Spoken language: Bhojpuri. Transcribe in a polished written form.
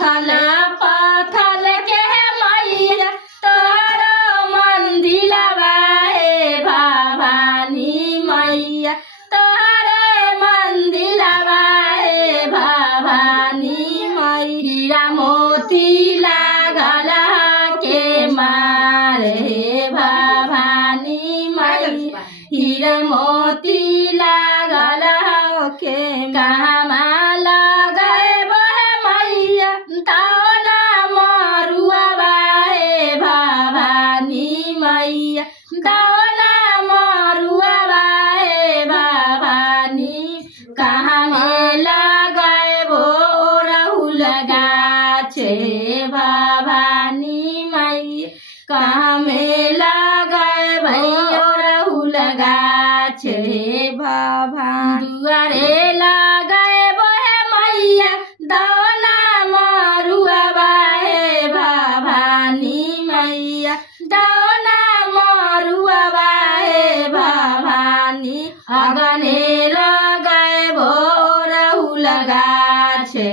पथल पथल के मैया तोरो मंदिलवा हे भवानी मैया तोरे मंदिलवा हे भवानी मैया मोती लागल के मार हे भवानी मैया हीरा मोती लागल के कहमा लगैबो मैया तौना मरुआ हे भवानी मैया तौना मरुआ हे भवानी कहमा लगैबो राहुल गाछे भवानी मैया कहाँ में लगैबो राहुल गाछे भवानी दुआरे लगैबो हे मैया दौना मरुआ हे भवानी मैया दौना मरुआ हे भवानी अगने लगैबो राहुल गाछे